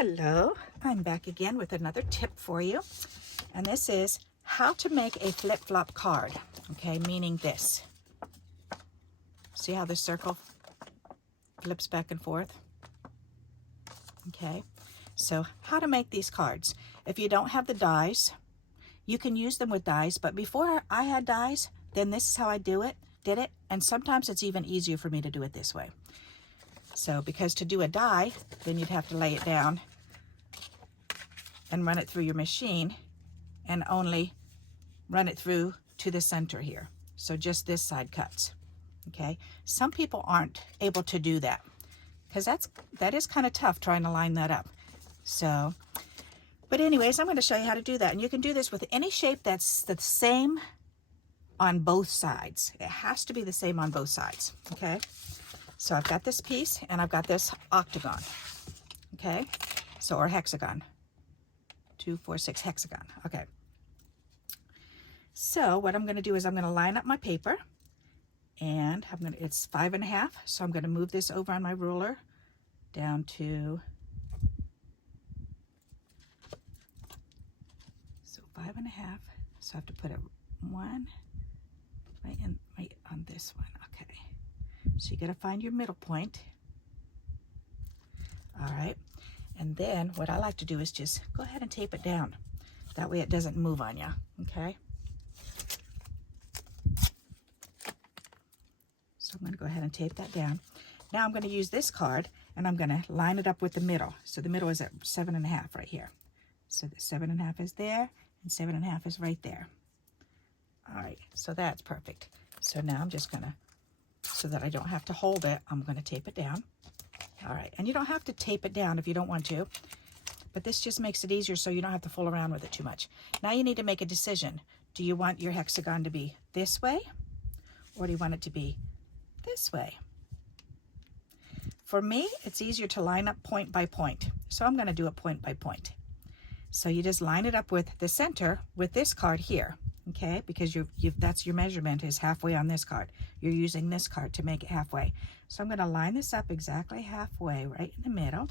Hello, I'm back again with another tip for you, and this is how to make a flip-flop card. Okay, meaning this. See how the circle flips back and forth? Okay, so how to make these cards. If you don't have the dies, you can use them with dies, but before I had dies, then this is how I did it, and sometimes it's even easier for me to do it this way. So because to do a die, then you'd have to lay it down and run it through your machine and only run it through to the center here. So just this side cuts, okay? Some people aren't able to do that because that is kind of tough trying to line that up. So, but anyways, I'm going to show you how to do that. And you can do this with any shape that's the same on both sides. It has to be the same on both sides, okay? So I've got this piece and I've got this octagon, okay? So, or hexagon. 2, 4, 6 hexagon. Okay. So what I'm going to do is I'm going to line up my paper, and it's 5.5. So I'm going to move this over on my ruler down to 5.5. So I have to put a 1 right on this one. Okay. So you got to find your middle point. All right. And then what I like to do is just go ahead and tape it down. That way it doesn't move on you, okay? So I'm going to go ahead and tape that down. Now I'm going to use this card and I'm going to line it up with the middle. So the middle is at 7.5 right here. So the 7.5 is there and 7.5 is right there. All right, so that's perfect. So now I'm just going to, so that I don't have to hold it, I'm going to tape it down. All right, and you don't have to tape it down if you don't want to, but this just makes it easier so you don't have to fool around with it too much. Now you need to make a decision. Do you want your hexagon to be this way, or do you want it to be this way? For me, it's easier to line up point by point, so I'm going to do it point by point. So you just line it up with the center with this card here, okay? Because that's your measurement is halfway on this card. You're using this card to make it halfway. So I'm going to line this up exactly halfway, right in the middle.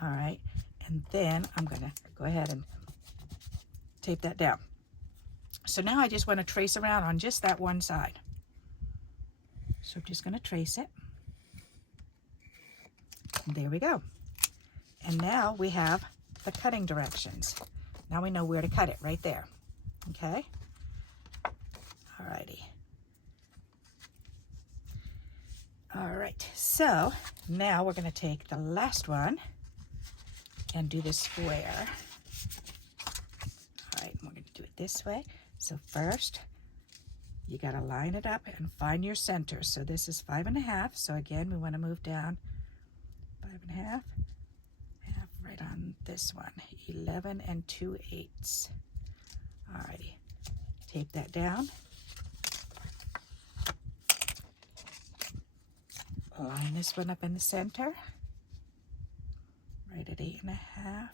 All right, and then I'm going to go ahead and tape that down. So now I just want to trace around on just that one side. So I'm just going to trace it. And there we go. And now we have the cutting directions. Now we know where to cut it right there. Okay. All righty. All right. So now we're going to take the last one and do the square. All right. We're going to do it this way. So first, you got to line it up and find your center. So this is 5.5. So again, we want to move down 5.5. Right on this one, 11 2/8. Alrighty, tape that down. Line this one up in the center, right at 8.5.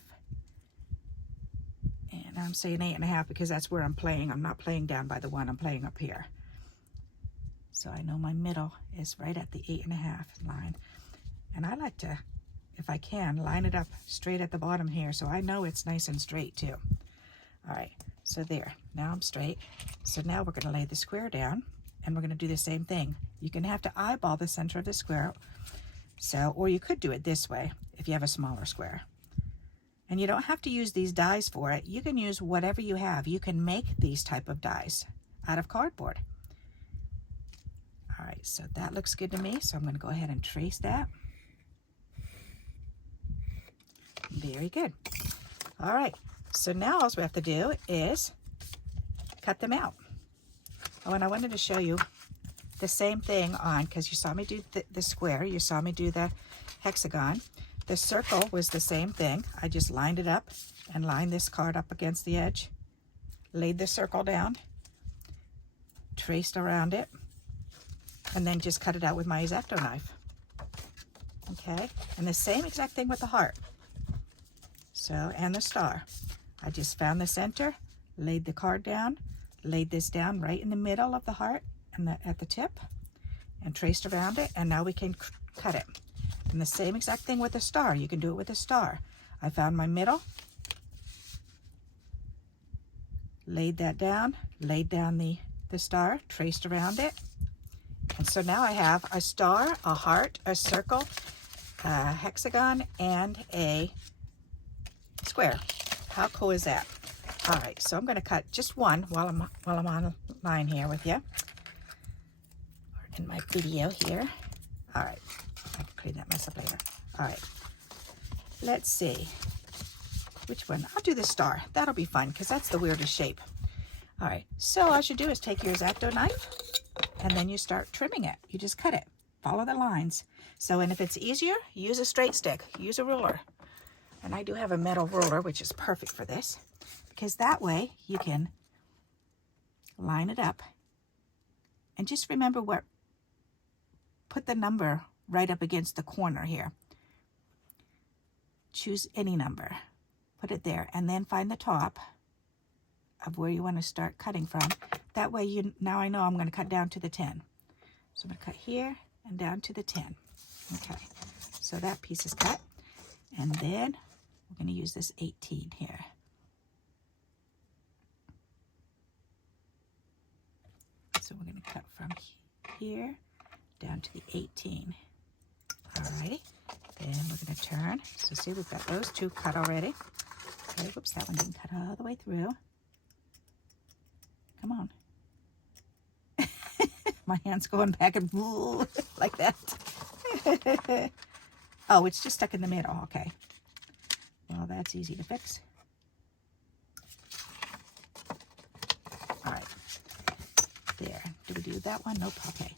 And I'm saying 8.5 because that's where I'm playing. I'm not playing down by the 1, I'm playing up here. So I know my middle is right at the 8.5 line. And I like to, if I can, line it up straight at the bottom here so I know it's nice and straight too. All right, so there, now I'm straight. So now we're going to lay the square down and we're going to do the same thing. You can have to eyeball the center of the square, so, or you could do it this way if you have a smaller square. And you don't have to use these dies for it. You can use whatever you have. You can make these type of dies out of cardboard. All right, so that looks good to me. So I'm going to go ahead and trace that. Very good. All right, so now all we have to do is cut them out. Oh, and I wanted to show you the same thing on, because you saw me do the square, you saw me do the hexagon. The circle was the same thing. I just lined it up and lined this card up against the edge, laid the circle down, traced around it, and then just cut it out with my X-Acto knife. Okay, and the same exact thing with the heart. So, and the star. I just found the center, laid the card down, laid this down right in the middle of the heart and at the tip, and traced around it, and now we can cut it. And the same exact thing with a star. You can do it with a star. I found my middle, laid that down, laid down the star, traced around it. And so now I have a star, a heart, a circle, a hexagon, and a square. How cool is that? All right, so I'm going to cut just one while I'm online here with you, or in my video here. All right, I can clean that mess up later. All right, let's see which one. I'll do the star. That'll be fun because that's the weirdest shape. All right, so all you do is take your X-Acto knife, and then you start trimming it. You just cut it. Follow the lines. So, and if it's easier, use a straight stick. Use a ruler. And I do have a metal ruler, which is perfect for this, because that way you can line it up. And just remember put the number right up against the corner here. Choose any number. Put it there, and then find the top of where you want to start cutting from. That way now I know I'm going to cut down to the 10. So I'm going to cut here and down to the 10. Okay, so that piece is cut. And then we're going to use this 18 here. So we're going to cut from here down to the 18. Alrighty, then we're going to turn. So see, we've got those two cut already. Okay, whoops, that one didn't cut all the way through. Come on. My hand's going back and like that. Oh, it's just stuck in the middle. Okay. Well, that's easy to fix. All right. There. Did we do that one? Nope. Okay.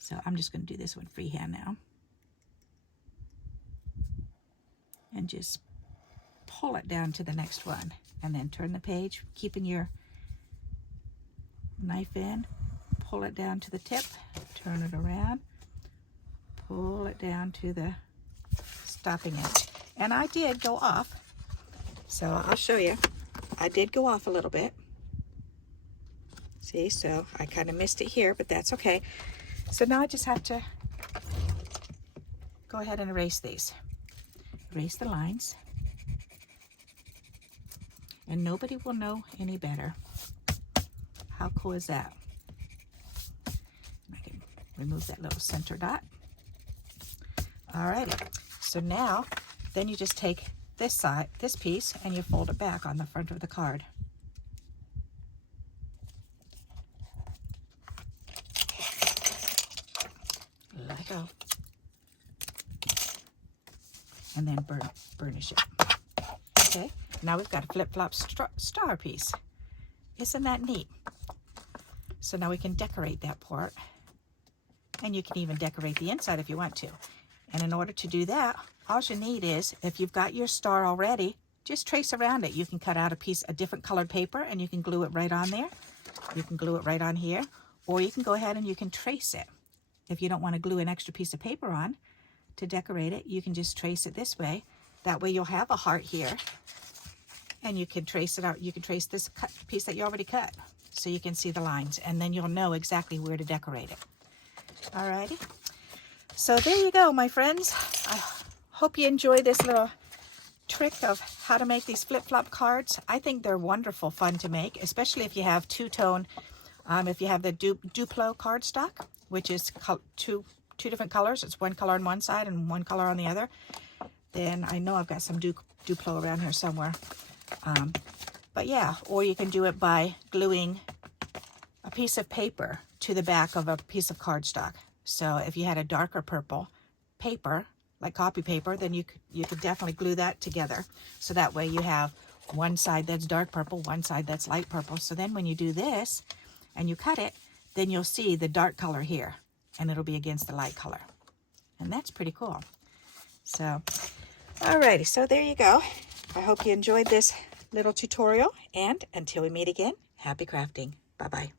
So I'm just going to do this one freehand now. And just pull it down to the next one. And then turn the page, keeping your knife in. Pull it down to the tip. Turn it around. Pull it down to the stopping edge. And I did go off. So I'll show you. I did go off a little bit. See, so I kind of missed it here, but that's okay. So now I just have to go ahead and erase these. Erase the lines. And nobody will know any better. How cool is that? I can remove that little center dot. Alrighty, so now, then you just take this side, this piece, and you fold it back on the front of the card. Let it go. And then burnish it. Okay, now we've got a flip-flop star piece. Isn't that neat? So now we can decorate that part. And you can even decorate the inside if you want to. And in order to do that, all you need is, if you've got your star already, just trace around it. You can cut out a different colored paper, and you can glue it right on there. You can glue it right on here. Or you can go ahead and you can trace it. If you don't want to glue an extra piece of paper on to decorate it, you can just trace it this way. That way you'll have a heart here. And you can trace it out. You can trace this piece that you already cut, so you can see the lines. And then you'll know exactly where to decorate it. Alrighty. So there you go, my friends. I hope you enjoy this little trick of how to make these flip-flop cards. I think they're wonderful fun to make, especially if you have two-tone, if you have the Duplo cardstock, which is two different colors. It's one color on one side and one color on the other. Then I know I've got some Duplo around here somewhere. But yeah, or you can do it by gluing a piece of paper to the back of a piece of cardstock. So if you had a darker purple paper, like copy paper, then you could definitely glue that together. So that way you have one side that's dark purple, one side that's light purple. So then when you do this and you cut it, then you'll see the dark color here, and it'll be against the light color. And that's pretty cool. So, alrighty, so there you go. I hope you enjoyed this little tutorial, and until we meet again, happy crafting. Bye-bye.